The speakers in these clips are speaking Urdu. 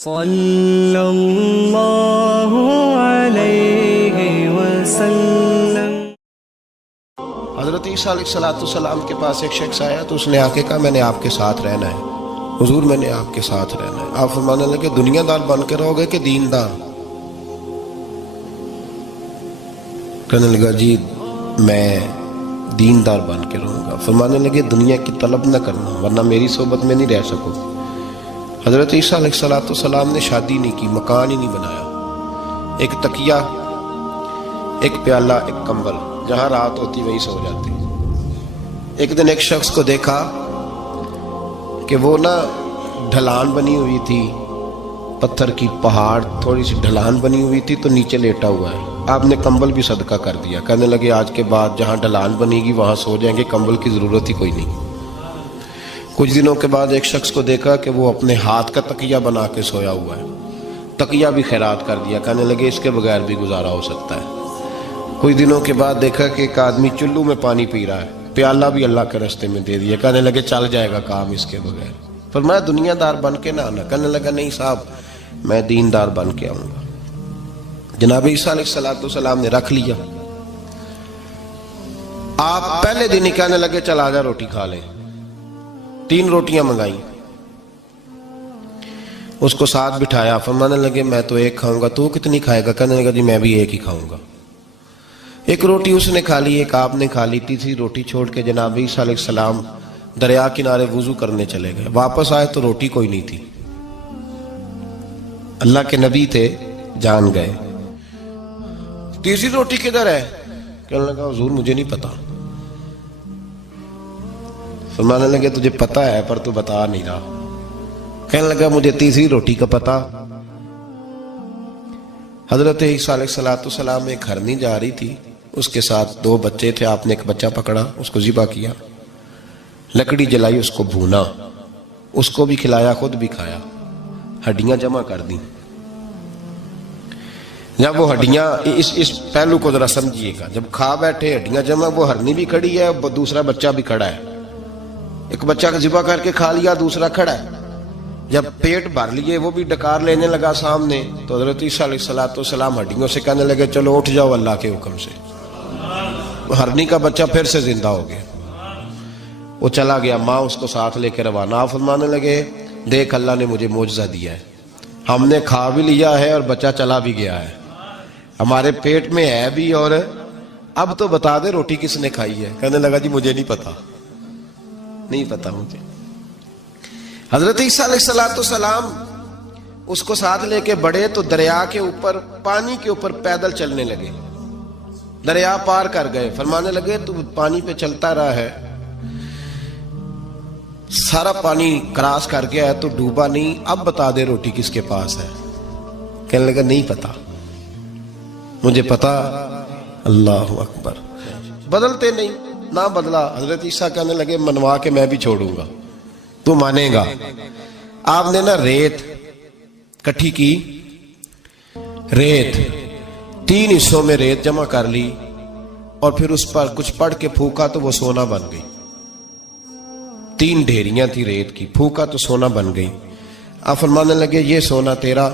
صلی اللہ علیہ وسلم۔ حضرت عیسیٰ علیہ السلام کے پاس ایک شخص آیا تو اس نے آ کے کہا میں نے آپ کے ساتھ رہنا ہے، حضور میں نے آپ کے ساتھ رہنا ہے۔ آپ فرمانے لگے دنیا دار بن کے رہو گے کہ دین دار؟ کہنے لگا جی میں دین دار بن کے رہوں گا۔ فرمانے لگے دنیا کی طلب نہ کرنا ورنہ میری صحبت میں نہیں رہ سکو۔ حضرت عیسیٰ علیہ السلام نے شادی نہیں کی، مکان ہی نہیں بنایا، ایک تکیہ، ایک پیالہ، ایک کمبل، جہاں رات ہوتی وہی سو جاتی۔ ایک دن ایک شخص کو دیکھا کہ وہ ڈھلان بنی ہوئی تھی، پتھر کی پہاڑ تھوڑی سی ڈھلان بنی ہوئی تھی تو نیچے لیٹا ہوا ہے۔ آپ نے کمبل بھی صدقہ کر دیا، کہنے لگے آج کے بعد جہاں ڈھلان بنے گی وہاں سو جائیں گے، کمبل کی ضرورت ہی کوئی نہیں۔ کچھ دنوں کے بعد ایک شخص کو دیکھا کہ وہ اپنے ہاتھ کا تکیہ بنا کے سویا ہوا ہے، تکیہ بھی خیرات کر دیا، کہنے لگے اس کے بغیر بھی گزارا ہو سکتا ہے۔ کچھ دنوں کے بعد دیکھا کہ ایک آدمی چلو میں پانی پی رہا ہے، پیالہ بھی اللہ کے راستے میں دے دیا، کہنے لگے چل جائے گا کام اس کے بغیر۔ فرمایا دنیا دار بن کے نہ آنا، کہنے لگا نہیں صاحب میں دین دار بن کے آؤں گا۔ جناب عیسیٰ علیہ السلام نے رکھ لیا۔ آپ پہلے دن ہی کہنے لگے چل آجا روٹی کھا لیں۔ 3 روٹیاں منگائیں، اس کو ساتھ بٹھایا، فرمانے لگے میں تو ایک کھاؤں گا، تو کتنی کھائے گا؟ کہنے لگا جی میں بھی ایک ہی کھاؤں گا۔ ایک روٹی اس نے کھا لی، ایک آپ نے کھا لی، تیسری روٹی چھوڑ کے جناب عیسیٰ علیہ السلام دریا کنارے وضو کرنے چلے گئے۔ واپس آئے تو روٹی کوئی نہیں تھی، اللہ کے نبی تھے، جان گئے۔ تیسری روٹی کدھر ہے؟ کہنے لگا حضور مجھے نہیں پتا۔ فرمانے لگے تجھے پتا ہے پر تو بتا نہیں رہا۔ کہنے لگا مجھے تیسری روٹی کا پتا۔ حضرت عیسیٰ علیہ السلام ایک ہرنی جا رہی تھی، اس کے ساتھ 2 بچے تھے، آپ نے ایک بچہ پکڑا، اس کو ذبح کیا، لکڑی جلائی، اس کو بھونا، اس کو بھی کھلایا، خود بھی کھایا، ہڈیاں جمع کر دیں۔ جب وہ ہڈیاں اس پہلو کو ذرا سمجھیے گا، جب کھا بیٹھے ہڈیاں جمع، وہ ہرنی بھی کھڑی ہے، دوسرا بچہ بھی کھڑا ہے، ایک بچہ کا ذبح کر کے کھا لیا، دوسرا کھڑا ہے۔ جب پیٹ بھر لیے وہ بھی ڈکار لینے لگا سامنے، تو حضرت عیسیٰ علیہ السلام ہڈیوں سے کہنے لگے چلو اٹھ جاؤ اللہ کے حکم سے۔ ہرنی کا بچہ پھر سے زندہ ہو گیا، وہ چلا گیا، ماں اس کو ساتھ لے کے روانہ۔ فرمانے لگے دیکھ اللہ نے مجھے معجزہ دیا ہے، ہم نے کھا بھی لیا ہے اور بچہ چلا بھی گیا ہے، ہمارے پیٹ میں ہے بھی، اور اب تو بتا دے روٹی کس نے کھائی ہے؟ کہنے لگا جی مجھے نہیں پتا، نہیں پتا مجھے۔ حضرت عیسیٰ علیہ السلام اس کو ساتھ لے کے بڑھے تو دریا کے اوپر، پانی کے اوپر پیدل چلنے لگے، دریا پار کر گئے۔ فرمانے لگے تو پانی پہ چلتا رہا ہے، سارا پانی کراس کر گیا ہے تو ڈوبا نہیں، اب بتا دے روٹی کس کے پاس ہے؟ کہنے لگا نہیں پتا مجھے پتا۔ اللہ اکبر، بدلتے نہیں، نہ بدلا۔ حضرت عیسیٰ کہنے لگے منوا کے میں بھی چھوڑوں گا، تو مانے گا۔ آپ نے ریت کٹھی کی، ریت 3 حصوں میں ریت جمع کر لی اور پھر اس پر کچھ پڑھ کے پھونکا تو وہ سونا بن گئی۔ 3 ڈھیریاں تھی ریت کی، پھونکا تو سونا بن گئی۔ آپ فرمانے لگے یہ سونا تیرا،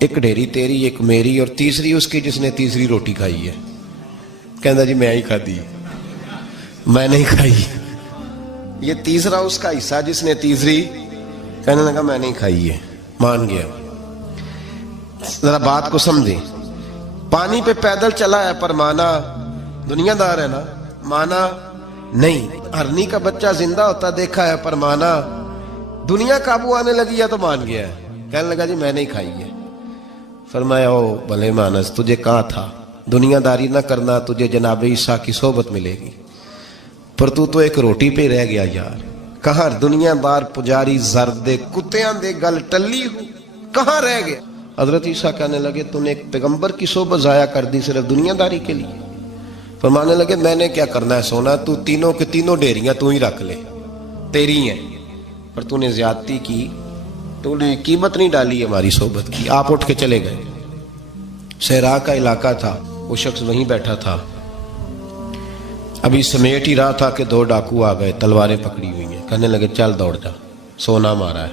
ایک ڈھیری تیری، ایک میری، اور تیسری اس کی جس نے تیسری روٹی کھائی ہے۔ کہنا جی میں ہی کھا دی، میں نہیں کھائی۔ یہ تیسرا اس کا حصہ جس نے تیسری، کہنے لگا میں نہیں کھائی ہے، مان گیا۔ ذرا بات کو سمجھیں، پانی پہ پیدل چلا ہے پر مانا دنیا دار ہے نا، مانا نہیں۔ ہرنی کا بچہ زندہ ہوتا دیکھا ہے پر مانا، دنیا قابو آنے لگی ہے تو مان گیا ہے۔ کہنے لگا جی میں نہیں کھائی ہے۔ فرمایا او بھلے مانس، تجھے کہا تھا دنیا داری نہ کرنا، تجھے جناب عیسیٰ کی صحبت ملے گی، پر تو ایک روٹی پہ رہ گیا یار۔ کہاں دنیا دار پجاری زرد دے کتیاں دے گل ٹلی ہو، کہاں رہ گیا؟ حضرت عیسیٰ کہنے لگے تو نے ایک پیغمبر کی صحبت ضائع کر دی صرف دنیا داری کے لیے۔ فرمانے لگے میں نے کیا کرنا ہے سونا، تو تینوں کے تینوں ڈیریاں تو ہی رکھ لے، تیری ہیں، پر تو نے زیادتی کی، تو نے قیمت نہیں ڈالی ہماری صحبت کی۔ آپ اٹھ کے چلے گئے۔ صحرا کا علاقہ تھا، وہ شخص وہیں بیٹھا تھا، ابھی سمیٹ ہی رہا تھا کہ 2 ڈاکو آ گئے، تلواریں پکڑی ہوئی ہیں، کہنے لگے چل دوڑ جا، سونا مارا ہے۔